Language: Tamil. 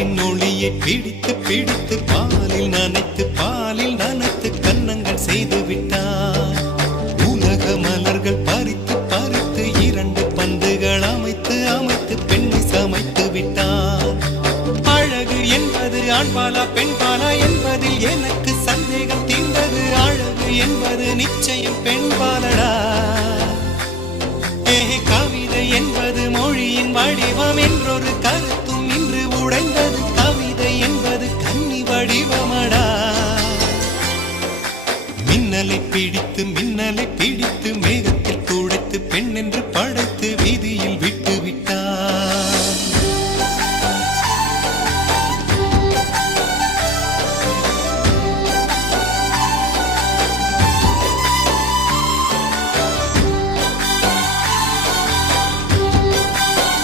நிலவின் ஒளியை பிடித்து பிடித்து பாலில் நனைத்து கன்னங்கள் செய்து விட்டார். உலக மலர்கள் பறித்து பறித்து 2 பந்துகள் அமைத்து அமைத்து பெண்ணை சமைத்து விட்டார். அழகு என்பது ஆண்பாலா பெண்பாலா என்பதில் எனக்கு சந்தேகம் தீர்ந்தது. அழகு என்பது நிச்சயம் பெண்பாலடா. கவிதை என்பது மொழியின் வடிவம் என்றொரு கருத்தும் இன்று உடைந்தது. கவிதை என்பது கன்னி வடிவமடா. மின்னலை பிடித்து மேகத்தை